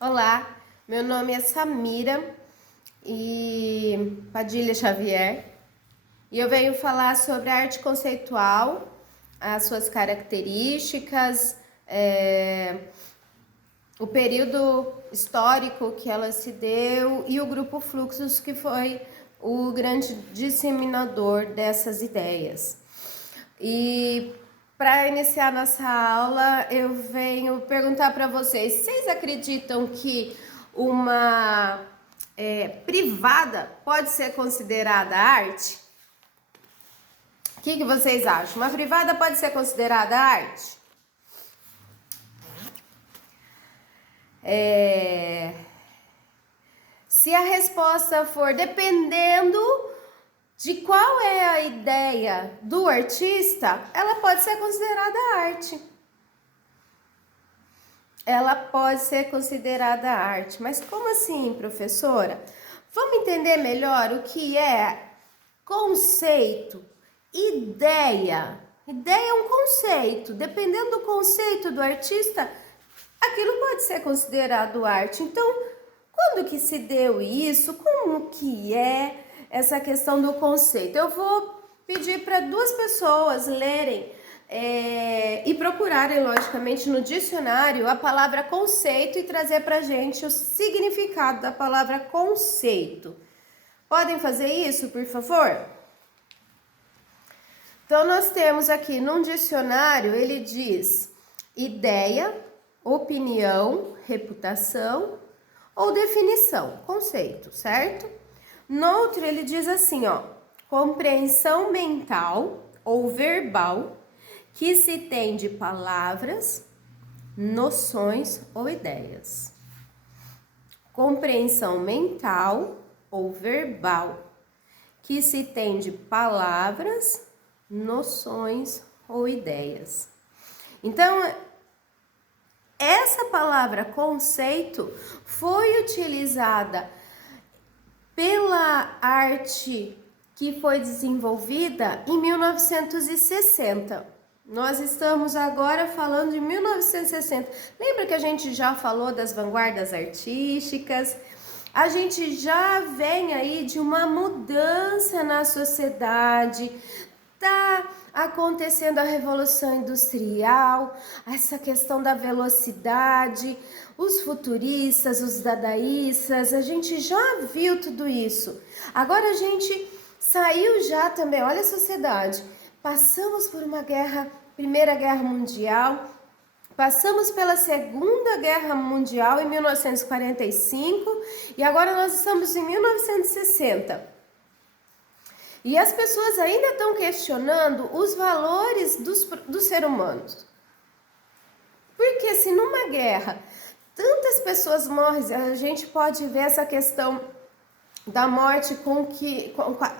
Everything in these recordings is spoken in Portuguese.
Olá, meu nome é Samira e Padilha Xavier e eu venho falar sobre a arte conceitual, as suas características, o período histórico que ela se deu e o grupo Fluxus, que foi o grande disseminador dessas ideias. E para iniciar nossa aula, eu venho perguntar para vocês acreditam que uma privada pode ser considerada arte? O que vocês acham? Uma privada pode ser considerada arte? Se a resposta for dependendo de qual é a ideia do artista, ela pode ser considerada arte. Ela pode ser considerada arte. Mas como assim, professora? Vamos entender melhor o que é conceito, ideia. Ideia é um conceito. Dependendo do conceito do artista, aquilo pode ser considerado arte. Então, quando que se deu isso? Como que é essa questão do conceito? Eu vou pedir para duas pessoas lerem e procurarem, logicamente, no dicionário a palavra conceito e trazer para a gente o significado da palavra conceito. Podem fazer isso, por favor? Então, nós temos aqui num dicionário, ele diz ideia, opinião, reputação ou definição, conceito, certo? No outro, ele diz assim, ó, compreensão mental ou verbal que se tem de palavras, noções ou ideias. Compreensão mental ou verbal que se tem de palavras, noções ou ideias. Então, essa palavra conceito foi utilizada pela arte que foi desenvolvida em 1960. Nós estamos agora falando de 1960. Lembra que a gente já falou das vanguardas artísticas? A gente já vem aí de uma mudança na sociedade. Tá acontecendo a Revolução Industrial, essa questão da velocidade, os futuristas, os dadaístas, a gente já viu tudo isso. Agora a gente saiu já também, olha a sociedade, passamos por uma Primeira Guerra Mundial, passamos pela Segunda Guerra Mundial em 1945 e agora nós estamos em 1960. E as pessoas ainda estão questionando os valores dos seres humanos. Porque se numa guerra tantas pessoas morrem, a gente pode ver essa questão da morte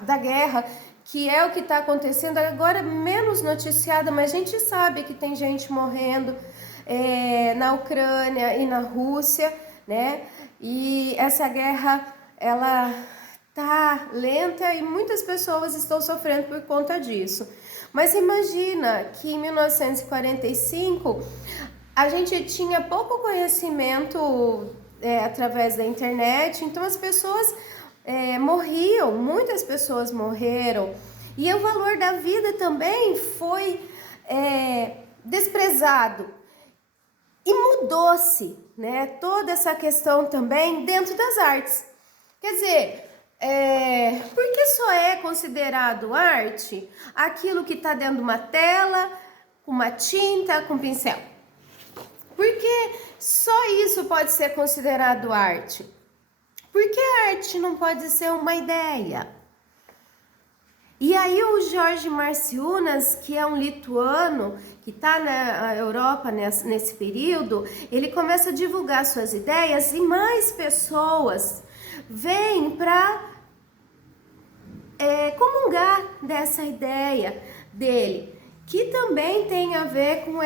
da guerra, que é o que está acontecendo agora, menos noticiada, mas a gente sabe que tem gente morrendo na Ucrânia e na Rússia, né? E essa guerra, ela tá lenta e muitas pessoas estão sofrendo por conta disso. Mas imagina que em 1945 a gente tinha pouco conhecimento através da internet, então as pessoas morriam, muitas pessoas morreram e o valor da vida também foi desprezado e mudou-se, né? Toda essa questão também dentro das artes. Quer dizer, por que só é considerado arte aquilo que está dentro de uma tela, com uma tinta, com um pincel? Por que só isso pode ser considerado arte? Por que a arte não pode ser uma ideia? E aí o Jorge Marciunas, que é um lituano, que está na Europa nesse período, ele começa a divulgar suas ideias e mais pessoas vêm para comungar dessa ideia dele, que também tem a ver com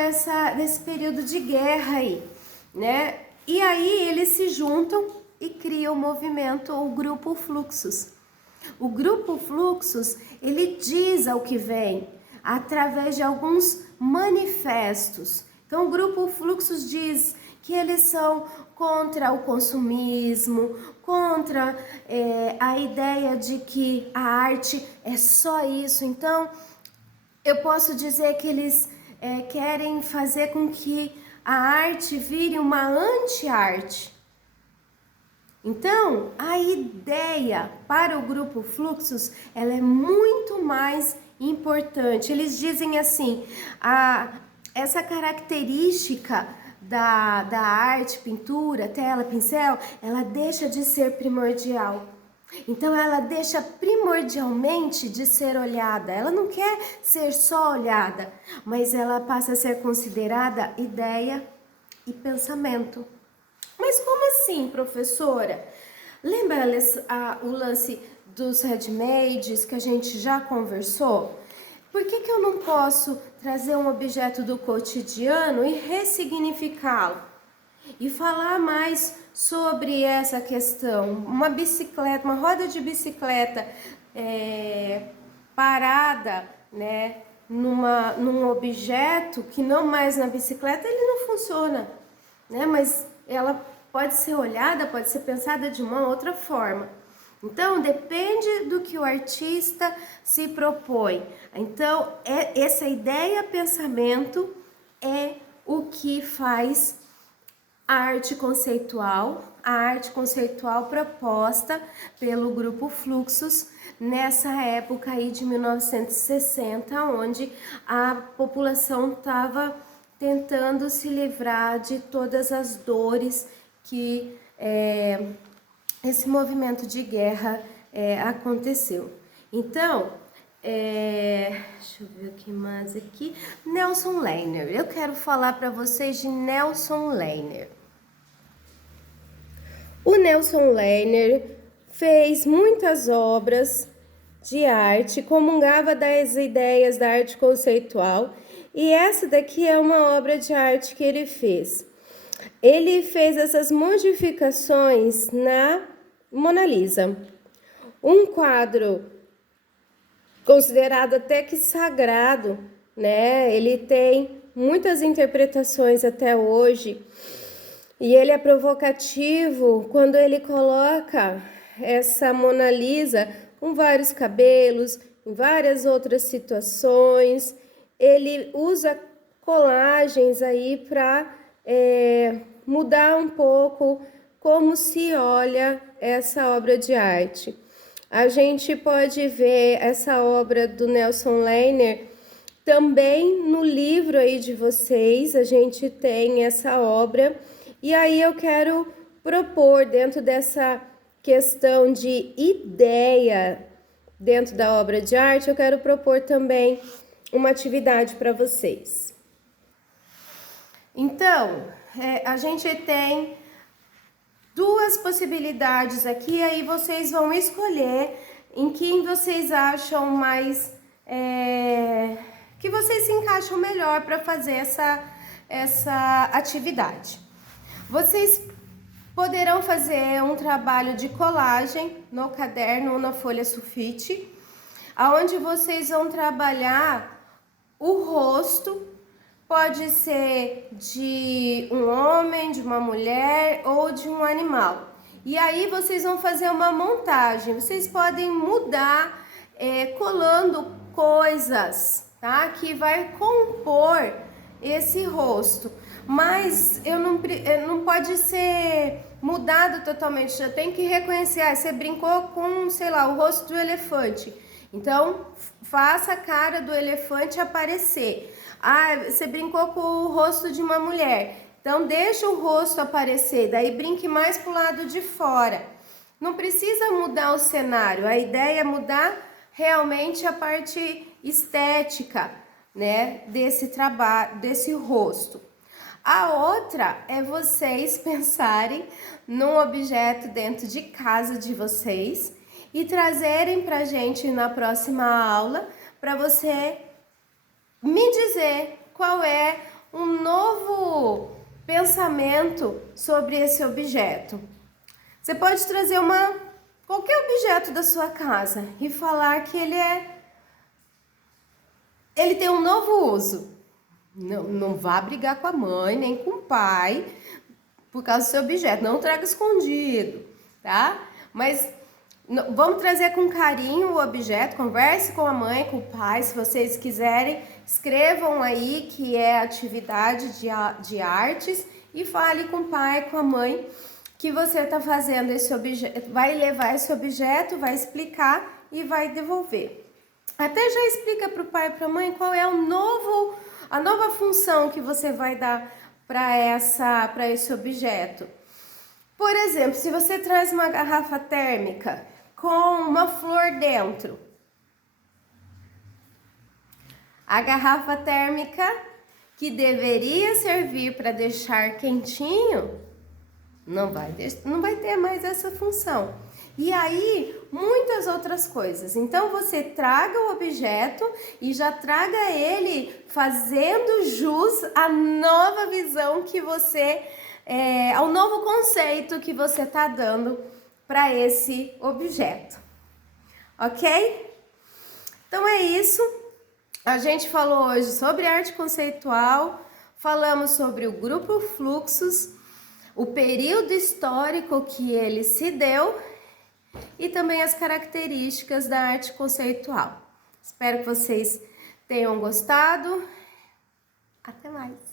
desse período de guerra aí, né? E aí eles se juntam e criam o movimento, o Grupo Fluxus. O Grupo Fluxus, ele diz ao que vem através de alguns manifestos. Então o Grupo Fluxus diz que eles são contra o consumismo, contra a ideia de que a arte é só isso. Então, eu posso dizer que eles querem fazer com que a arte vire uma anti-arte. Então, a ideia para o grupo Fluxus, ela é muito mais importante. Eles dizem assim, essa característica da arte, pintura, tela, pincel, ela deixa de ser primordial. Então, ela deixa primordialmente de ser olhada. Ela não quer ser só olhada, mas ela passa a ser considerada ideia e pensamento. Mas como assim, professora? Lembra o lance dos handmades que a gente já conversou? Por que eu não posso trazer um objeto do cotidiano e ressignificá-lo? E falar mais sobre essa questão. Uma bicicleta, uma roda de bicicleta parada, né, num objeto que não mais na bicicleta, ele não funciona, né? Mas ela pode ser olhada, pode ser pensada de uma outra forma. Então, depende do que o artista se propõe. Então, essa ideia, pensamento é o que faz a arte conceitual proposta pelo grupo Fluxus nessa época aí de 1960, onde a população estava tentando se livrar de todas as dores que esse movimento de guerra aconteceu. Então, deixa eu ver o que mais aqui. Nelson Leiner. Eu quero falar para vocês de Nelson Leiner. O Nelson Leiner fez muitas obras de arte, comungava das ideias da arte conceitual, e essa daqui é uma obra de arte que ele fez. Ele fez essas modificações na Mona Lisa, um quadro considerado até que sagrado, né? Ele tem muitas interpretações até hoje, e ele é provocativo quando ele coloca essa Mona Lisa com vários cabelos, em várias outras situações. Ele usa colagens aí para mudar um pouco como se olha essa obra de arte. A gente pode ver essa obra do Nelson Leiner também no livro aí de vocês, a gente tem essa obra. E aí eu quero propor, dentro dessa questão de ideia dentro da obra de arte, eu quero propor também uma atividade para vocês. Então, a gente tem duas possibilidades aqui, aí vocês vão escolher em quem vocês acham mais, que vocês se encaixam melhor para fazer essa atividade. Vocês poderão fazer um trabalho de colagem no caderno ou na folha sulfite, aonde vocês vão trabalhar o rosto. Pode ser de um homem, de uma mulher ou de um animal. E aí vocês vão fazer uma montagem. Vocês podem mudar colando coisas, tá? Que vai compor esse rosto. Mas não pode ser mudado totalmente. Já tem que reconhecer. Você brincou com, sei lá, o rosto do elefante. Então, faça a cara do elefante aparecer. Você brincou com o rosto de uma mulher. Então, deixa o rosto aparecer. Daí, brinque mais pro lado de fora. Não precisa mudar o cenário. A ideia é mudar realmente a parte estética, né, desse trabalho, desse rosto. A outra é vocês pensarem num objeto dentro de casa de vocês e trazerem pra gente na próxima aula para você me dizer qual é um novo pensamento sobre esse objeto. Você pode trazer qualquer objeto da sua casa e falar que ele tem um novo uso. Não vá brigar com a mãe, nem com o pai. por causa do seu objeto. Não traga escondido, tá? Mas vamos trazer com carinho o objeto, converse com a mãe, com o pai, se vocês quiserem, escrevam aí que é atividade de artes e fale com o pai, com a mãe, que você está fazendo esse objeto, vai levar esse objeto, vai explicar e vai devolver. Até já explica para o pai e para a mãe qual é a nova função que você vai dar para esse objeto. Por exemplo, se você traz uma garrafa térmica com uma flor dentro, a garrafa térmica que deveria servir para deixar quentinho, não vai ter mais essa função. E aí, muitas outras coisas. Então, você traga o objeto e já traga ele fazendo jus à nova visão que você, ao novo conceito que você está dando para esse objeto. Ok? Então, é isso. A gente falou hoje sobre arte conceitual, falamos sobre o grupo Fluxos, o período histórico que ele se deu e também as características da arte conceitual. Espero que vocês tenham gostado. Até mais!